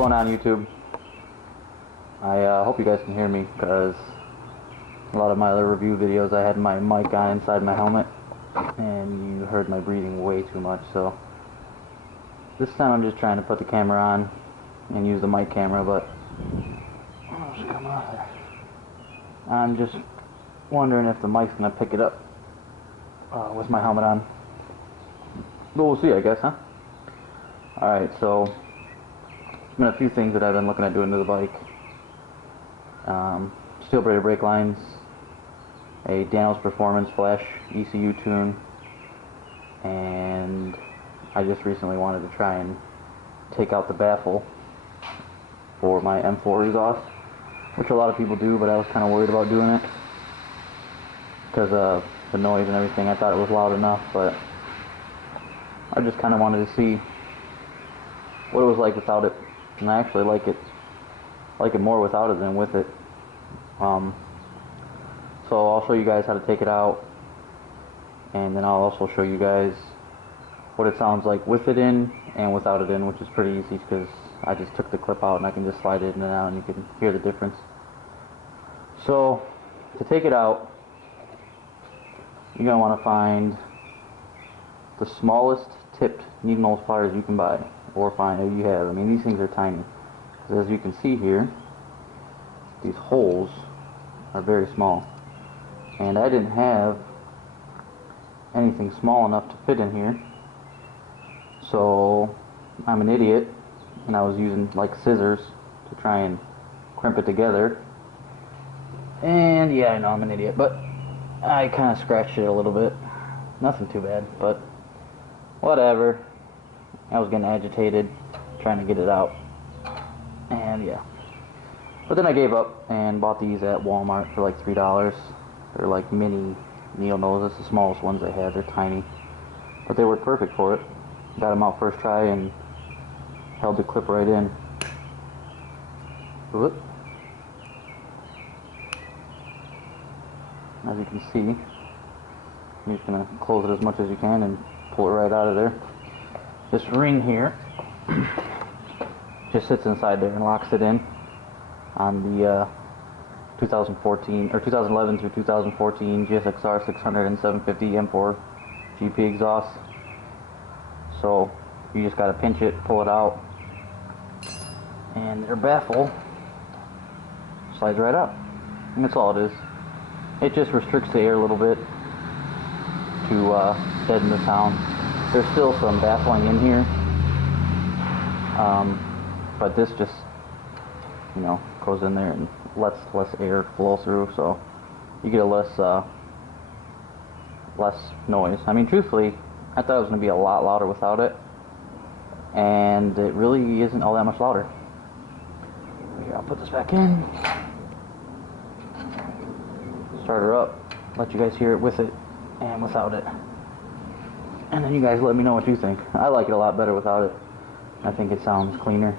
going on, YouTube? I hope you guys can hear me, because a lot of my other review videos I had my mic on inside my helmet and you heard my breathing way too much, so this time I'm just trying to put the camera on and use the mic camera, but oh, it's coming off there. I'm just wondering if the mic's going to pick it up with my helmet on, but we'll see, I guess, huh? Alright, so there's been a few things that I've been looking at doing to the bike. Steel braided brake lines, a Daniels Performance Flash ECU tune, and I just recently wanted to try and take out the baffle for my M4 exhaust, which a lot of people do, but I was kind of worried about doing it because of the noise and everything. I thought it was loud enough, but I just kind of wanted to see what it was like without it, and I actually like it more without it than with it. So I'll show you guys how to take it out, and then I'll also show you guys what it sounds like with it in and without it in, which is pretty easy because I just took the clip out and I can just slide it in and out and you can hear the difference. So to take it out, you're going to want to find the smallest tipped needle nose pliers you can buy or find that you have. I mean, these things are tiny. As you can see here, these holes are very small, and I didn't have anything small enough to fit in here, so I'm an idiot and I was using like scissors to try and crimp it together, and yeah, I know I'm an idiot, but I kind of scratched it a little bit. Nothing too bad, but whatever. I was getting agitated trying to get it out, and yeah. But then I gave up and bought these at Walmart for like $3. They're like mini needle noses, the smallest ones they have. They're tiny, but they work perfect for it. Got them out first try and held the clip right in. Whoop. As you can see, you're just going to close it as much as you can and pull it right out of there. This ring here just sits inside there and locks it in on the 2014 or 2011 through 2014 GSXR 600 and 750 M4 GP exhaust. So you just got to pinch it, pull it out, and their baffle slides right out. And that's all it is. It just restricts the air a little bit to deaden the sound. There's still some baffling in here, but this just, you know, goes in there and lets less air flow through, so you get a less noise. I mean, truthfully, I thought it was going to be a lot louder without it, and it really isn't all that much louder. Here, I'll put this back in, start her up, let you guys hear it with it and without it, and then you guys let me know what you think. I like it a lot better without it. I think it sounds cleaner.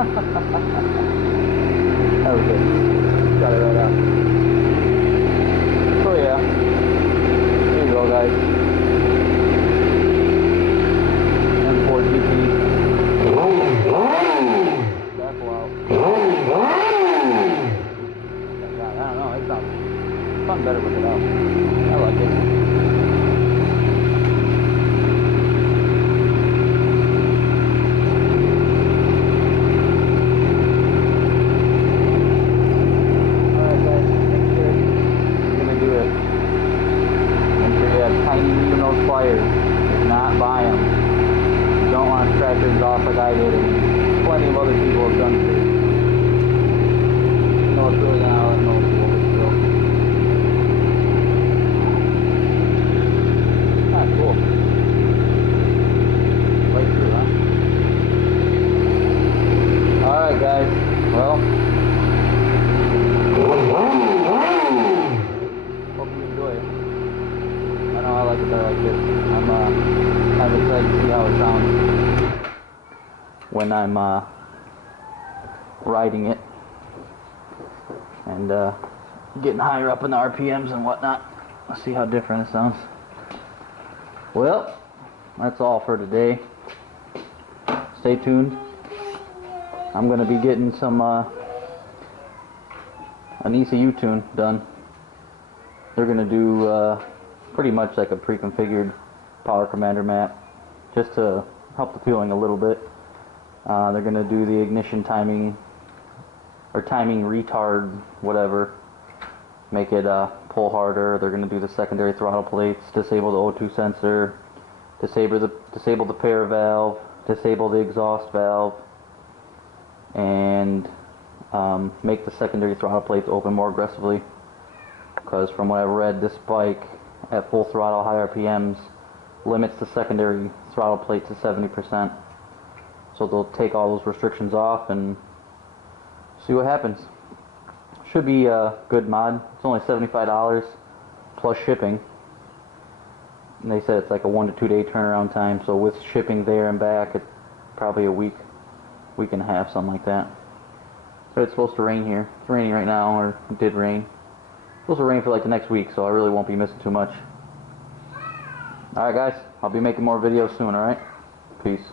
That was good. Got it right out. So yeah, there you go, guys. M4 GT. Baffle out. I don't know. It sounds better with it out. I like it. Buy them. You don't want to scratch your exhaust like I did, and plenty of other people have done too. No, it's really not no still. Ah, cool. Right through, huh? Alright, guys. Well, hope you enjoy it. I know I like it better like this. I'm excited to see how it sounds when I'm riding it and getting higher up in the RPMs and whatnot. Let's see how different it sounds. Well, that's all for today. Stay tuned. I'm going to be getting some an ECU tune done. They're going to do pretty much like a pre-configured power commander map, just to help the feeling a little bit. They're going to do the ignition timing, or timing retard, whatever, make it pull harder. They're going to do the secondary throttle plates, disable the O2 sensor, disable the pair valve, disable the exhaust valve, and make the secondary throttle plates open more aggressively, because from what I've read, this bike at full throttle, high RPMs, limits the secondary throttle plate to 70%. So they'll take all those restrictions off and see what happens. Should be a good mod. It's only $75 plus shipping. And they said it's like a 1 to 2 day turnaround time. So with shipping there and back, it's probably a week and a half, something like that. But it's supposed to rain here. It's raining right now, or it did rain. It's supposed to rain for like the next week, so I really won't be missing too much. Alright guys, I'll be making more videos soon, alright? Peace.